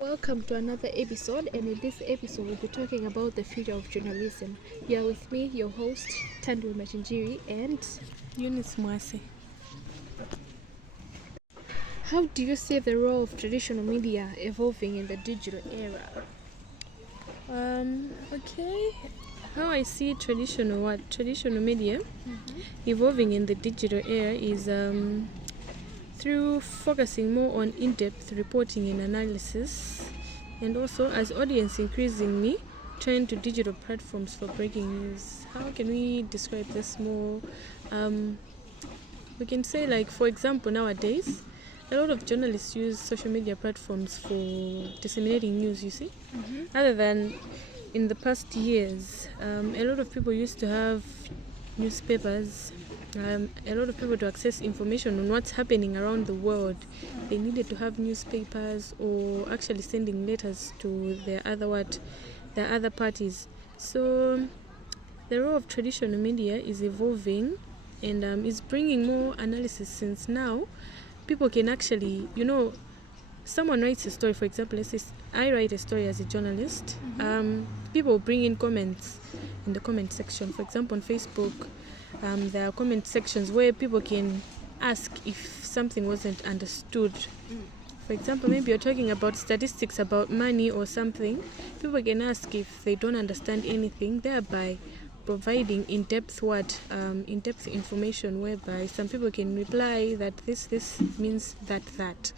Welcome to another episode, and in this episode, we'll be talking about the future of journalism. You're with me, your host, Tandwi Machinjiri, and Eunice Mwasi. how do you see the role of traditional media evolving in the digital era? Okay. How I see traditional media evolving in the digital era is through focusing more on in-depth reporting and analysis, and also as audience increasingly turn to digital platforms for breaking news. How can we describe this more? We can say, like, for example, nowadays a lot of journalists use social media platforms for disseminating news, you see, other than in the past years. A lot of people used to have newspapers. A lot of people, to access information on what's happening around the world, they needed to have newspapers or actually sending letters to their other parties. So the role of traditional media is evolving and is bringing more analysis, since now people can actually, someone writes a story. For example, let's say I write a story as a journalist. People bring in comments in the comment section. For example, on Facebook, there are comment sections where people can ask if something wasn't understood. For example, maybe you're talking about statistics about money or something. People can ask if they don't understand anything, thereby providing in-depth information, whereby some people can reply that this means that.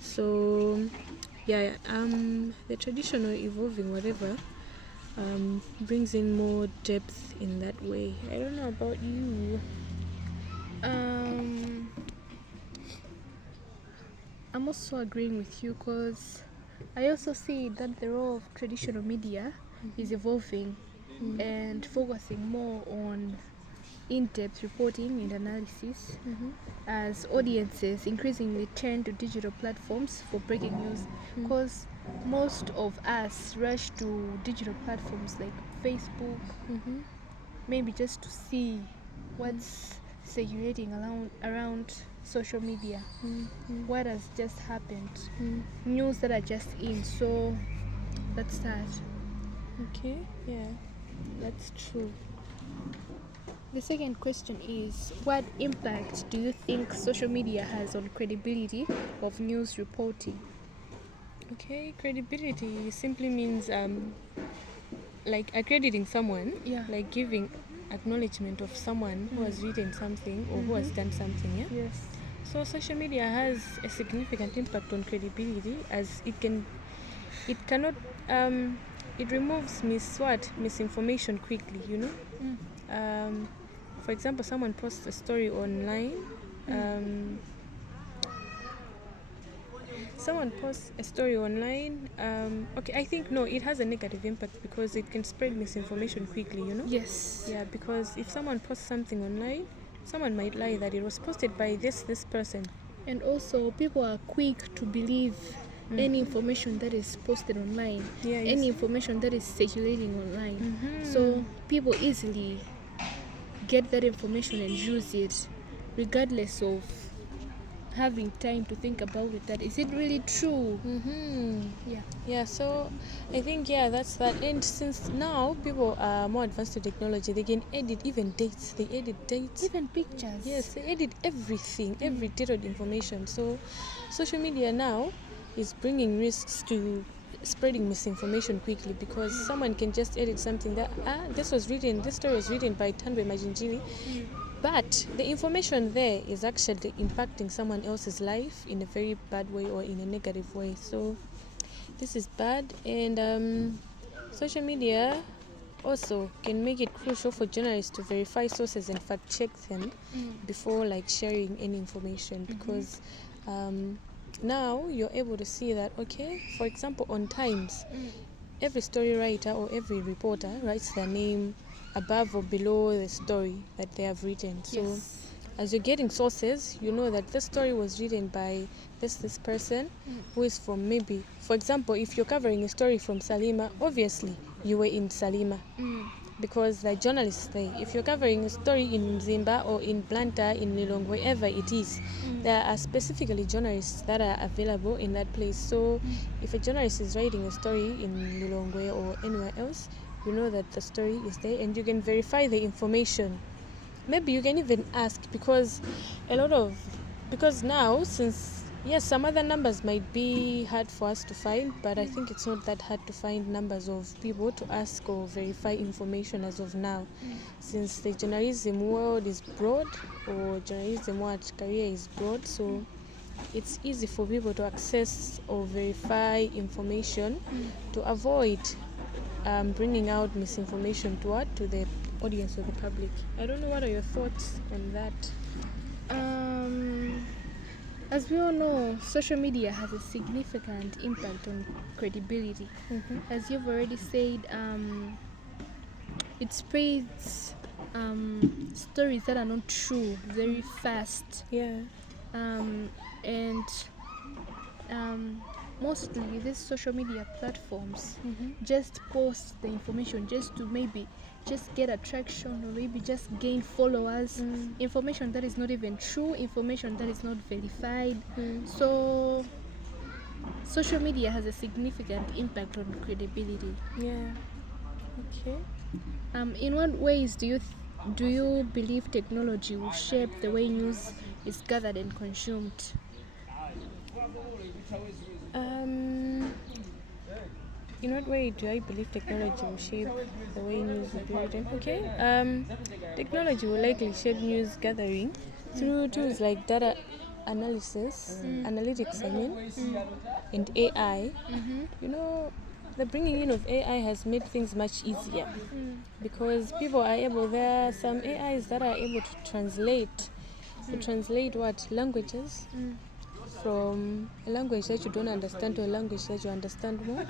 So the traditional evolving whatever brings in more depth in that way. I don't know about you. I'm also agreeing with you, because I also see that the role of traditional media is evolving and focusing more on in-depth reporting and analysis as audiences increasingly turn to digital platforms for breaking news, because most of us rush to digital platforms like Facebook, maybe just to see what's circulating around social media, what has just happened, news that are just in. So that's that. Okay, yeah, that's true. The second question is, what impact do you think social media has on credibility of news reporting? Okay, credibility simply means like accrediting someone, like giving acknowledgement of someone who has written something or who has done something. Yes. So social media has a significant impact on credibility, as it removes misinformation quickly. For example, someone posts a story online. I think no, it has a negative impact because it can spread misinformation quickly. Yes. Yeah, because if someone posts something online, someone might lie that it was posted by this person. And also, people are quick to believe any information that is posted online, any information that is circulating online. So people easily get that information and use it, regardless of having time to think about it, that is it really true. So I think that's that. And since now people are more advanced to technology, they can edit even dates, Even pictures. Yes, they edit everything, every detailed information. So social media now is bringing risks to spreading misinformation quickly, because someone can just edit something that this story was written by Tandwi Machinjiri, but the information there is actually impacting someone else's life in a very bad way or in a negative way. So this is bad. And social media also can make it crucial for journalists to verify sources and fact check them before sharing any information, because now you're able to see that, okay, for example, on Times, every story writer or every reporter writes their name above or below the story that they have written. So as you're getting sources, you know that this story was written by this person who is from, maybe, for example, if you're covering a story from Salima, obviously you were in Salima. because the journalists there. If you're covering a story in Zimba or in Blanta, in Lilongwe, wherever it is, there are specifically journalists that are available in that place. So if a journalist is writing a story in Lilongwe or anywhere else, you know that the story is there and you can verify the information. Maybe you can even ask, because now, since yes, some other numbers might be hard for us to find, but I think it's not that hard to find numbers of people to ask or verify information as of now, since the journalism world is broad, or journalism world career is broad, so it's easy for people to access or verify information to avoid bringing out misinformation to the audience or the public. I don't know, what are your thoughts on that? As we all know, social media has a significant impact on credibility. As you've already said, it spreads stories that are not true very fast. Yeah. And mostly these social media platforms just post the information just to maybe just get attraction, or maybe just gain followers. Information that is not even true, information that is not verified. So social media has a significant impact on credibility. Yeah. Okay. In what ways do you believe technology will shape the way news is gathered and consumed? In what way do I believe technology will shape the way news will be written? Okay. Technology will likely shape news gathering through tools like data analysis, analytics, and AI. You know, the bringing in of AI has made things much easier, because people are able. There are some AIs that are able to translate what languages, from a language that you don't understand to a language that you understand more.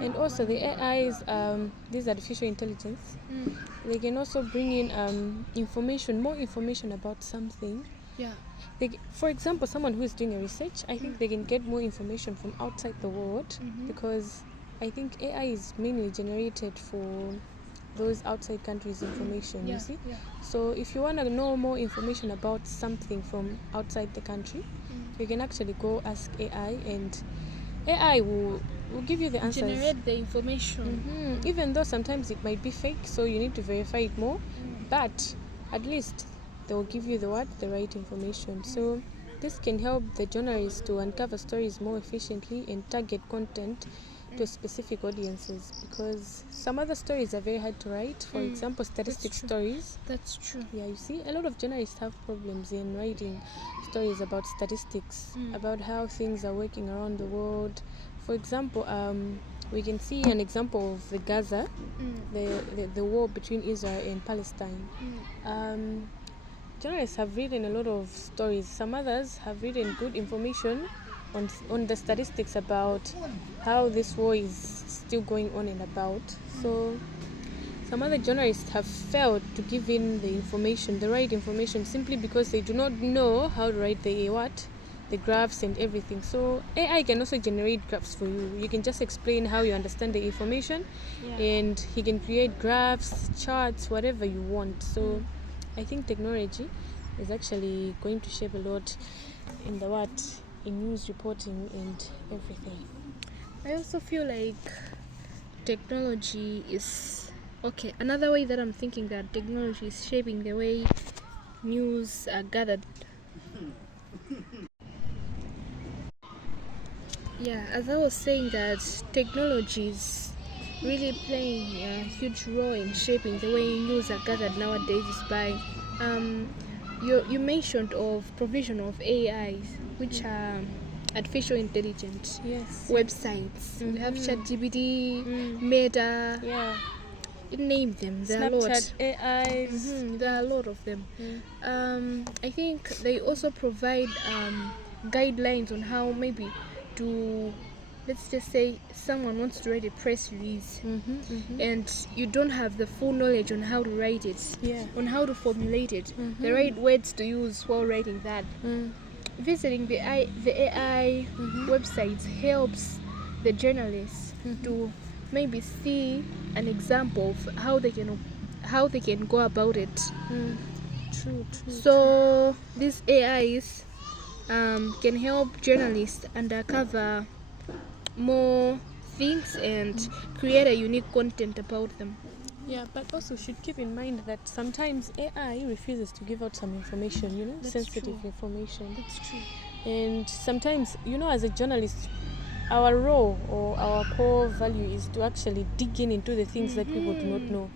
And also the AIs, these artificial intelligence, they can also bring in more information about something. Yeah. For example, someone who is doing a research, I think they can get more information from outside the world, because I think AI is mainly generated for those outside countries' information, you see. So if you want to know more information about something from outside the country, you can actually go ask AI, and AI will give you the answers. Generate the information. Even though sometimes it might be fake, so you need to verify it more, but at least they will give you the right information. So this can help the journalists to uncover stories more efficiently and target content to specific audiences, because some other stories are very hard to write. For example, statistics stories. That's true. Yeah, you see, a lot of journalists have problems in writing stories about statistics, about how things are working around the world. For example, we can see an example of the Gaza, the war between Israel and Palestine. Journalists have written a lot of stories. Some others have written good information on the statistics about how this war is still going on and about. So some other journalists have failed to give in the right information, simply because they do not know how to write the graphs and everything. So AI can also generate graphs for you. You can just explain how you understand the information, and he can create graphs, charts, whatever you want. So I think technology is actually going to shape a lot in news reporting and everything. I also feel like technology is another way that I'm thinking that technology is shaping the way news are gathered. As I was saying, that technology is really playing a huge role in shaping the way news are gathered nowadays. Is by you mentioned of provision of AIs, which are artificial intelligence websites. We have ChatGPT, Meta. You name them. There are a lot. Snapchat, AIs. There are a lot of them. I think they also provide guidelines on how maybe to, let's just say someone wants to write a press release, and you don't have the full knowledge on how to write it, on how to formulate it, the right words to use while writing that. Visiting the AI websites helps the journalists to maybe see an example of how they can how they can go about it. True. So these AIs can help journalists undercover more things and create a unique content about them. Yeah, but also should keep in mind that sometimes AI refuses to give out some information, That's sensitive true. information. That's true. And sometimes, as a journalist, our role or our core value is to actually dig into the things that people do not know.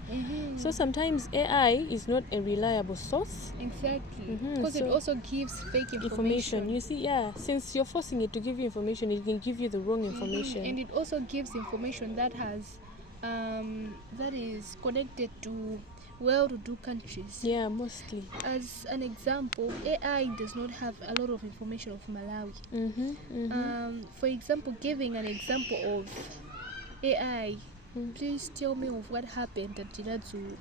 So sometimes AI is not a reliable source. Exactly. Because it also gives fake information. You see, since you're forcing it to give you information, it can give you the wrong information. And it also gives information that has that is connected to well-to-do countries. Yeah, mostly. As an example, AI does not have a lot of information of Malawi. For example, giving an example of AI, please tell me of what happened at Chiladzulu.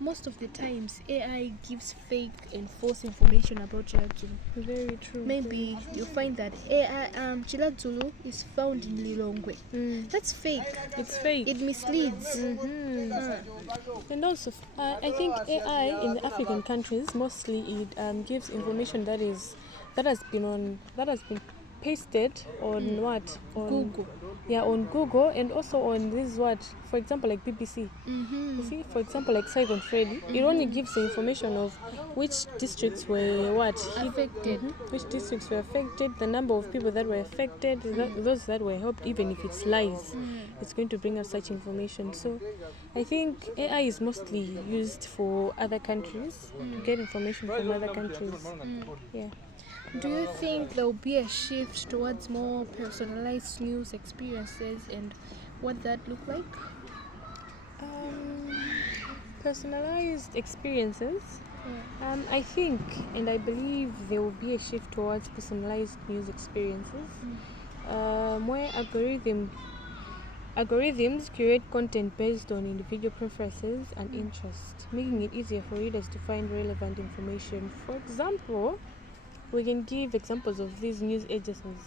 Most of the times, AI gives fake and false information about Chiladzulu. Very true. Maybe you find that AI Chiladzulu is found in Lilongwe. That's fake. It's fake. It misleads. And also, I think AI in the African countries mostly it gives information that has been pasted on what on Google. Yeah, on Google, and also on this for example, like BBC. You see, for example, like Saigon Freddy, it only gives the information of which districts were affected, which districts were affected, the number of people that were affected, those that were helped. Even if it's lies, it's going to bring us such information. So I think AI is mostly used for other countries to get information from other countries. Yeah. Do you think there will be a shift towards more personalized news experiences, and what that look like? Personalized experiences. I think and I believe there will be a shift towards personalized news experiences, where algorithms curate content based on individual preferences and interests, making it easier for readers to find relevant information. For example, we can give examples of these news agencies,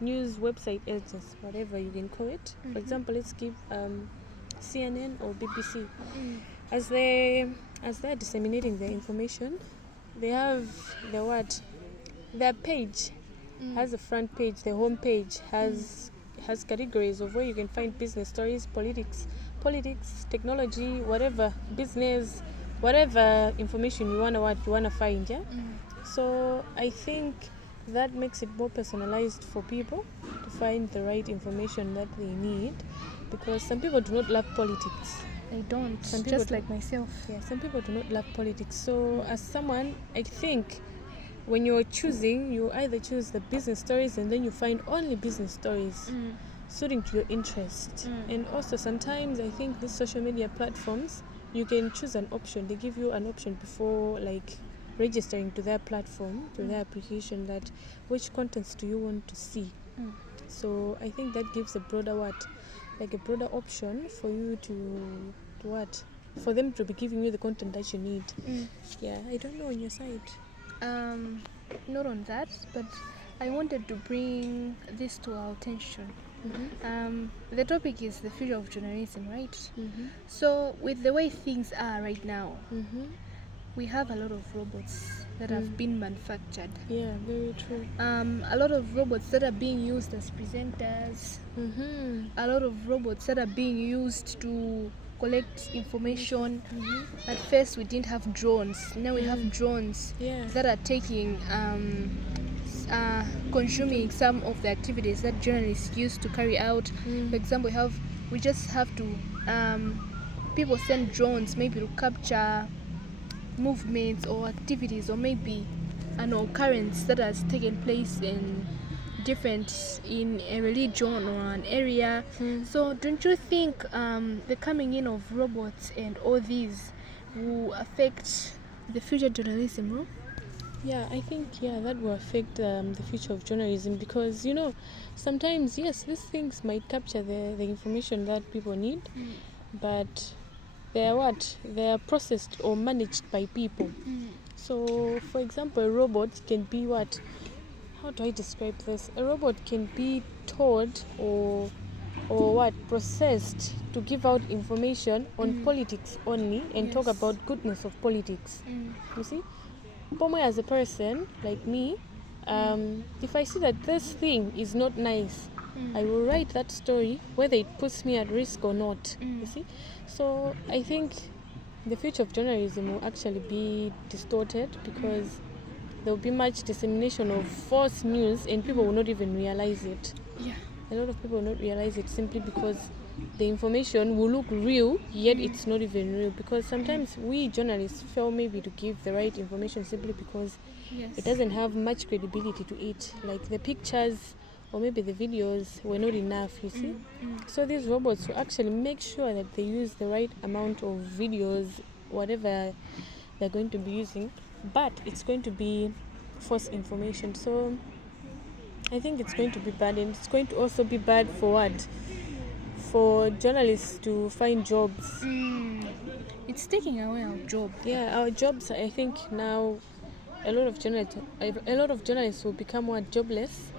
news website agencies, whatever you can call it. For example, let's give CNN or BBC. As they're disseminating their information, they have their page has a front page. The home page has categories of where you can find business stories, politics, technology, whatever, business, whatever information you wanna find. Yeah. So I think that makes it more personalized for people to find the right information that they need, because some people do not love politics. I don't. Just like myself. Yeah, some people do not love politics. So as someone, I think when you're choosing, you either choose the business stories and then you find only business stories suiting to your interest. And also sometimes I think these social media platforms, you can choose an option. They give you an option before registering to their platform, to their application, that which contents do you want to see. So I think that gives a broader option for you for them to be giving you the content that you need. Yeah, I don't know on your side. Not on that, but I wanted to bring this to our attention. The topic is the future of journalism, right? So with the way things are right now, we have a lot of robots that have been manufactured. Yeah, very true. A lot of robots that are being used as presenters. A lot of robots that are being used to collect information. At first we didn't have drones. Now we have drones that are taking consuming some of the activities that journalists used to carry out. For example, we just have to people send drones maybe to capture movements or activities, or maybe an occurrence that has taken place in a religion or an area. So don't you think the coming in of robots and all these will affect the future journalism, bro? Yeah, I think that will affect the future of journalism, because sometimes these things might capture the information that people need, but they are processed or managed by people. So for example, a robot can be how do I describe this? A robot can be told or or what processed to give out information on politics only and talk Yes. about goodness of politics. You see, Pomo as a person like me, if I see that this thing is not nice, I will write that story whether it puts me at risk or not. You see, so I think the future of journalism will actually be distorted because there will be much dissemination of false news and people will not even realize it. Yeah. A lot of people will not realize it simply because the information will look real, yet it's not even real. Because sometimes we journalists fail maybe to give the right information simply because Yes. it doesn't have much credibility to it. Like the pictures or maybe the videos were not enough, you see. So these robots will actually make sure that they use the right amount of videos, whatever they're going to be using, but it's going to be false information. So I think it's going to be bad, and it's going to also be bad for what? For journalists to find jobs. It's taking away our job. Yeah, our jobs. I think now a lot of journalists will become more jobless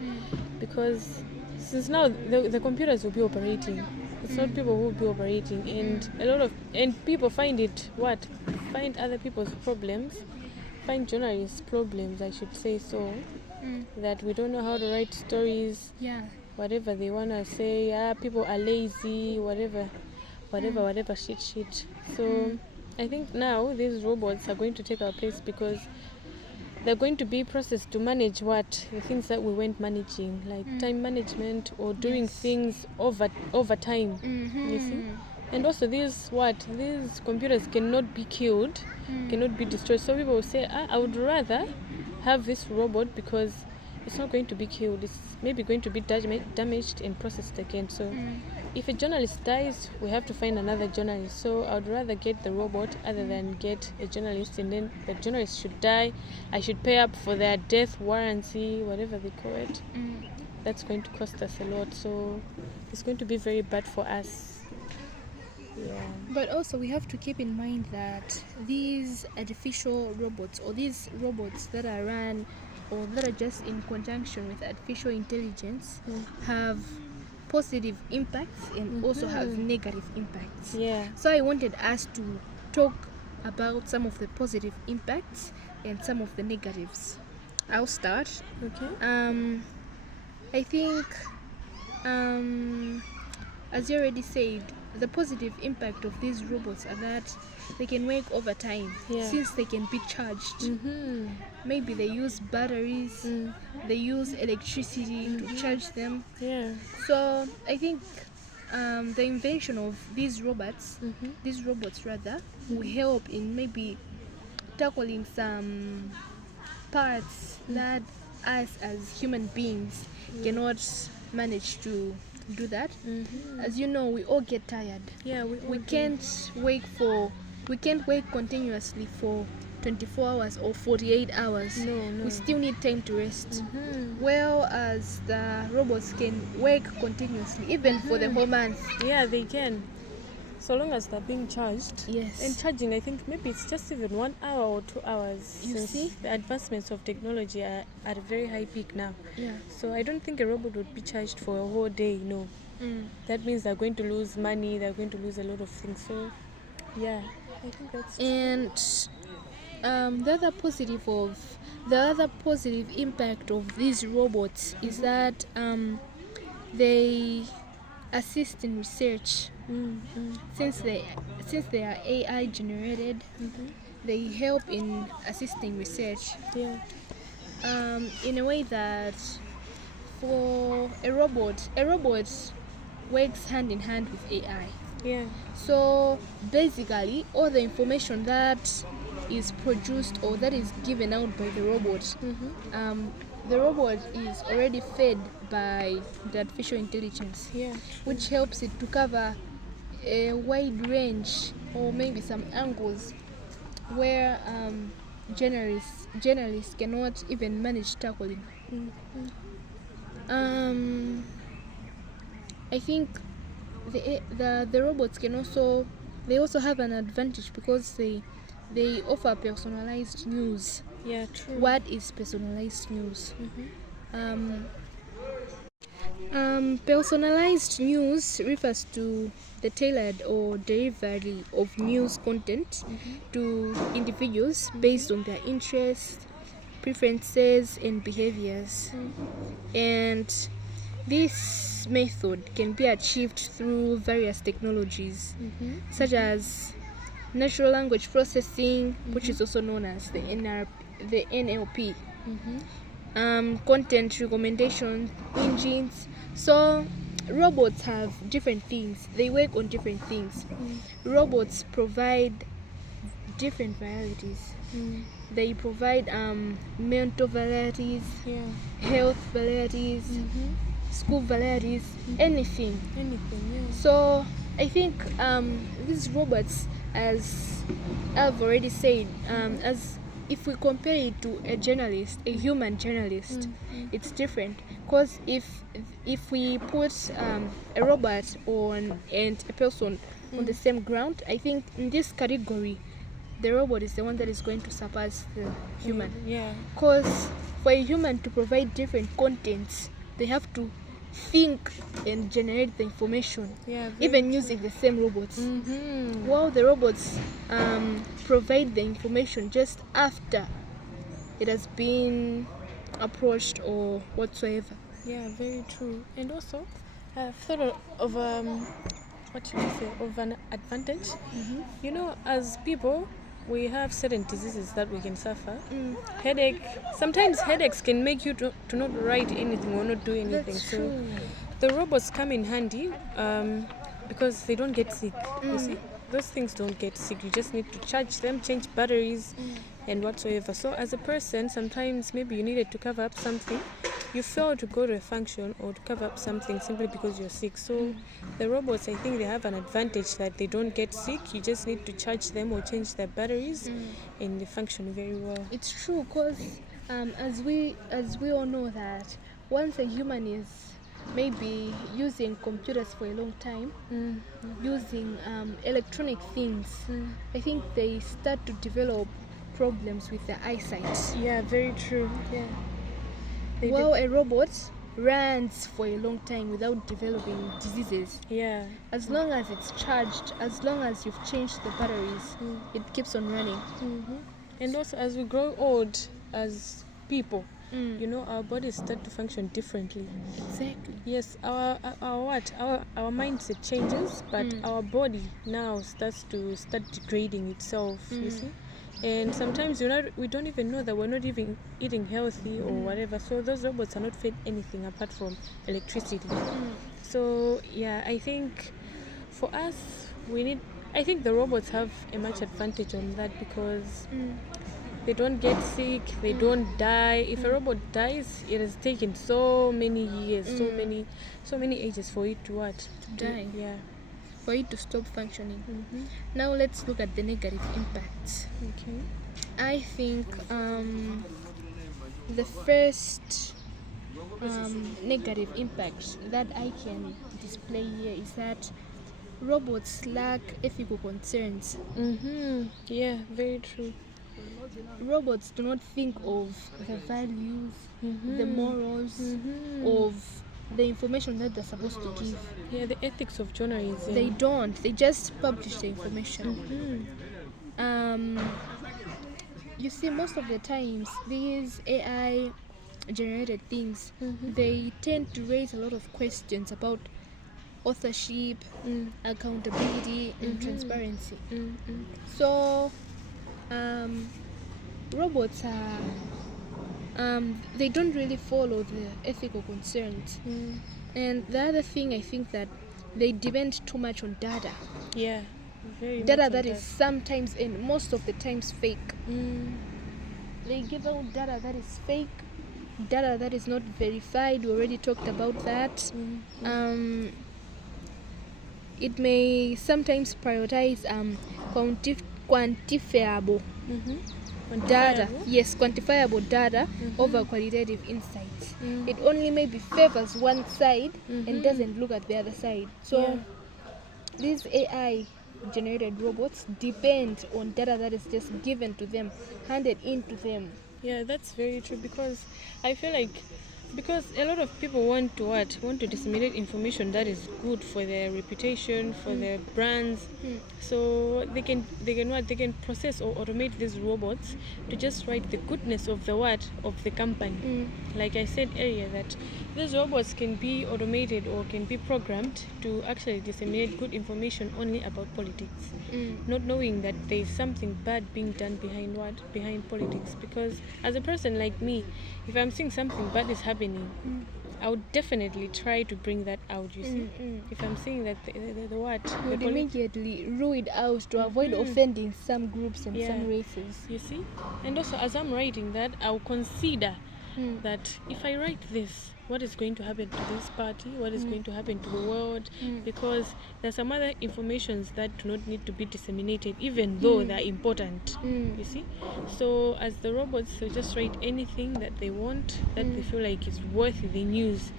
because since now the computers will be operating. It's not people who will be operating, and people find other people's problems, find journalists' problems, I should say so. That we don't know how to write stories, whatever they want to say, people are lazy, whatever shit. So I think now these robots are going to take our place because they're going to be processed to manage the things that we weren't managing, like time management or doing things over time. You see, and also these computers cannot be killed, cannot be destroyed. So people will say, I would rather have this robot because it's not going to be killed, it's maybe going to be damaged and processed again. So if a journalist dies, we have to find another journalist. So I would rather get the robot other than get a journalist, and then the journalist should die, I should pay up for their death warranty, whatever they call it. That's going to cost us a lot, so it's going to be very bad for us. Yeah. But also we have to keep in mind that these artificial robots, or these robots that are run or that are just in conjunction with artificial intelligence, have positive impacts and also have negative impacts. Yeah. So I wanted us to talk about some of the positive impacts and some of the negatives. I'll start. Okay. I think, as you already said, the positive impact of these robots are that they can work over time, since they can be charged. Maybe they use batteries, they use electricity to charge them. So I think the invention of these robots will help in maybe tackling some parts that us as human beings cannot manage to do that. As you know, we all get tired. We can't work continuously for 24 hours or 48 hours. No. We still need time to rest. Well, as the robots can work continuously even for the whole month. Yeah, they can, so long as they're being charged. Yes. And charging, I think maybe it's just even 1 hour or 2 hours. You since see? The advancements of technology are at a very high peak now. So I don't think a robot would be charged for a whole day. No. That means they're going to lose money, they're going to lose a lot of things. So yeah, I think that's and the other positive impact of these robots is that they assist in research. Since they are AI generated, they help in assisting research. In a way that for a robot works hand in hand with AI. So basically, all the information that is produced or that is given out by the robot, the robot is already fed by the artificial intelligence, which helps it to cover a wide range or maybe some angles where journalists cannot even manage tackling. I think the robots they also have an advantage because they offer personalized news. true. What is personalized news? Personalized news refers to the tailored or delivery of news content to individuals based on their interests, preferences, and behaviors. And this method can be achieved through various technologies such as natural language processing, which is also known as the NLP, content recommendation engines. So robots have different things, they work on different things. Robots provide different varieties. They provide mental varieties, health varieties, school varieties, anything. So I think these robots, as I've already said, as if we compare it to a journalist, a human journalist, it's different. Because if we put a robot on and a person on the same ground, I think in this category, the robot is the one that is going to surpass the human. Because for a human to provide different contents, they have to think and generate the information, even using the same robots. While the robots provide the information just after it has been approached or whatsoever. Yeah, very true. And also, I've thought of what should I say, of an advantage. You know, as people, we have certain diseases that we can suffer. Headache. Sometimes headaches can make you to not write anything or not do anything. That's so true. the robots come in handy because they don't get sick. You see, those things don't get sick. You just need to charge them, change batteries, and whatsoever. So as a person, sometimes maybe you needed to cover up something. You fail to go to a function or to cover up something simply because you're sick. So the robots, I think they have an advantage that they don't get sick. You just need to charge them or change their batteries, and they function very well. It's true, because as we all know that once a human is maybe using computers for a long time, using electronic things, I think they start to develop problems with their eyesight. Yeah, very true. Yeah. While a robot runs for a long time without developing diseases, as long as it's charged, as long as you've changed the batteries, it keeps on running. And also, as we grow old as people, you know, our bodies start to function differently. Exactly. Yes, our mindset changes, but our body now starts degrading itself. You see, and sometimes we don't even know that we're not even eating healthy or whatever. So those robots are not fed anything apart from electricity. So yeah, I think for us, I think the robots have a much advantage on that because they don't get sick, they don't die. If a robot dies, it has taken so many years, so many ages for it to die. Yeah. For it to stop functioning. Now let's look at the negative impacts. Okay. I think the first negative impact that I can display here is that robots lack ethical concerns. Yeah, very true. Robots do not think of the values, the morals of the information that they're supposed to give. Yeah, the ethics of journalism. They don't. They just publish the information. You see, most of the times these AI generated things, they tend to raise a lot of questions about authorship, accountability, and transparency. So robots are they don't really follow the ethical concerns. And the other thing, I think that they depend too much on data. Yeah, very Data much that is sometimes and most of the times fake. They give out data that is fake, data that is not verified. We already talked about that. It may sometimes prioritize quantifiable data, quantifiable data over qualitative insights. It only maybe favors one side and doesn't look at the other side. So these AI generated robots depend on data that is just given to them, handed into them. Yeah, that's very true, because I feel like Because a lot of people want to disseminate information that is good for their reputation, for their brands. So they can process or automate these robots to just write the goodness of the company. Like I said earlier, that these robots can be automated or can be programmed to actually disseminate good information only about politics, not knowing that there is something bad being done behind politics. Because as a person like me, if I'm seeing something bad is happening, I would definitely try to bring that out. You see, if I'm seeing that You would immediately rule it out to avoid offending some groups and some races. You see, and also as I'm writing that, I'll consider that if I write this, what is going to happen to this party, what is going to happen to the world, because there's some other informations that do not need to be disseminated, even though they're important. You see, so as the robots, they just write anything that they want, that they feel like is worth the news,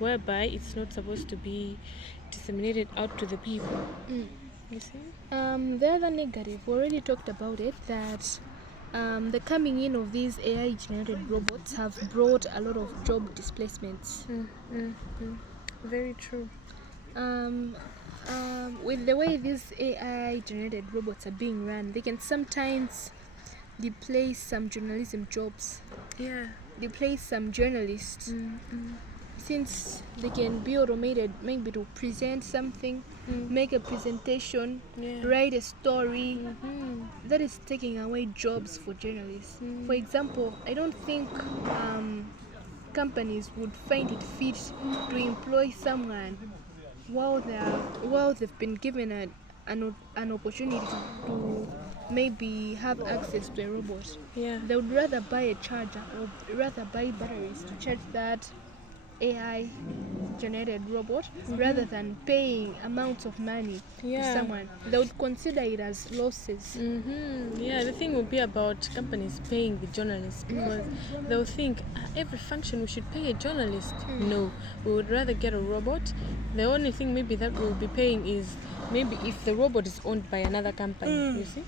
whereby it's not supposed to be disseminated out to the people. You see, the other negative, we already talked about it, that the coming in of these AI-generated robots have brought a lot of job displacements. Very true. With the way these AI-generated robots are being run, they can sometimes displace some journalism jobs. Replace some journalists. Since they can be automated, maybe to present something, make a presentation, write a story, that is taking away jobs for journalists. For example, I don't think companies would find it fit to employ someone while they've been given an opportunity to maybe have access to a robot. They would rather buy a charger or rather buy batteries to charge that AI generated robot rather than paying amounts of money to someone. They would consider it as losses. The thing will be about companies paying the journalists, because they'll think every function we should pay a journalist. No, we would rather get a robot. The only thing maybe that we'll be paying is maybe if the robot is owned by another company. You see,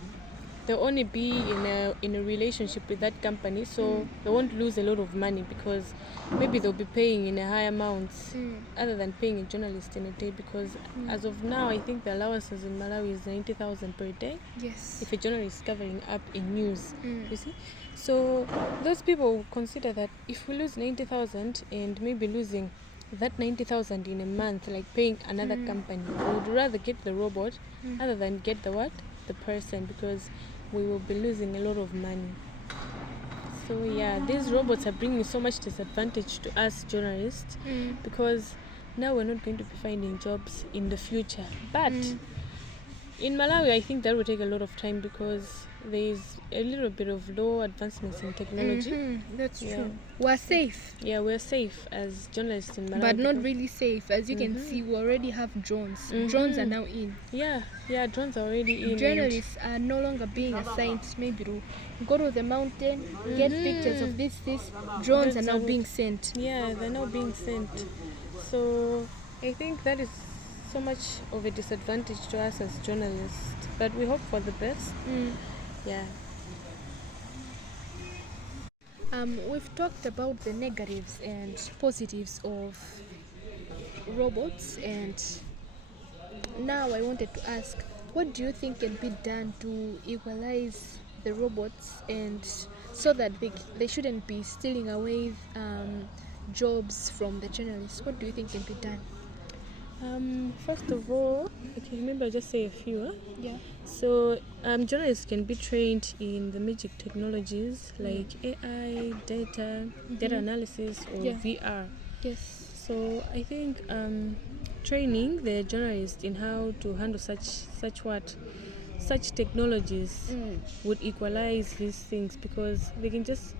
they'll only be in a relationship with that company, so they won't lose a lot of money, because maybe they'll be paying in a high amounts other than paying a journalist in a day. Because as of now, I think the allowances in Malawi is 90,000 per day. Yes. If a journalist is covering up in news, you see. So those people will consider that if we lose 90,000 and maybe losing that 90,000 in a month, like paying another company, we would rather get the robot other than get the person, because we will be losing a lot of money. So these robots are bringing so much disadvantage to us journalists, because now we're not going to be finding jobs in the future. But in Malawi, I think that will take a lot of time, because there is a little bit of low advancements in technology. That's true. We're safe. We're safe as journalists in Malawi. But not really safe. As you can see, we already have drones. Drones are now in. Drones are already in. Journalists are no longer being assigned maybe to go to the mountain, get pictures of this. Drones are now being sent. They're now being sent. So I think that is so much of a disadvantage to us as journalists. But we hope for the best. We've talked about the negatives and positives of robots, and now I wanted to ask, what do you think can be done to equalize the robots, and so that they shouldn't be stealing away jobs from the journalists? What do you think can be done? First of all, maybe I'll just say a few. So journalists can be trained in the magic technologies like AI, data analysis, or VR. So I think training the journalists in how to handle such technologies would equalize these things, because they can just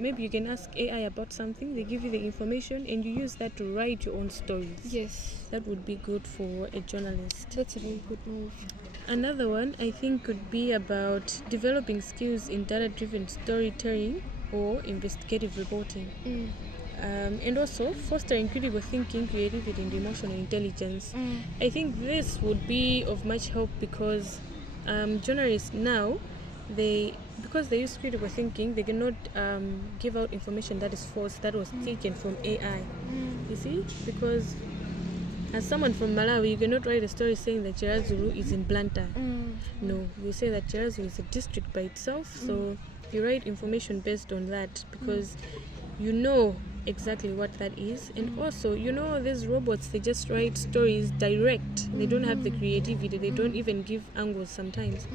maybe you can ask AI about something, they give you the information, and you use that to write your own stories. That would be good for a journalist. That's a very good move. Another one I think could be about developing skills in data-driven storytelling or investigative reporting. And also fostering critical thinking, creativity, and emotional intelligence. I think this would be of much help, because journalists now, they because they use critical thinking, they cannot give out information that is false, that was taken from AI. You see, because as someone from Malawi, you cannot write a story saying that Chirazulu is in Blantyre. No, you say that Chirazulu is a district by itself, so you write information based on that, because you know exactly what that is. And also, you know, these robots, they just write stories direct. They don't have the creativity, they don't even give angles sometimes.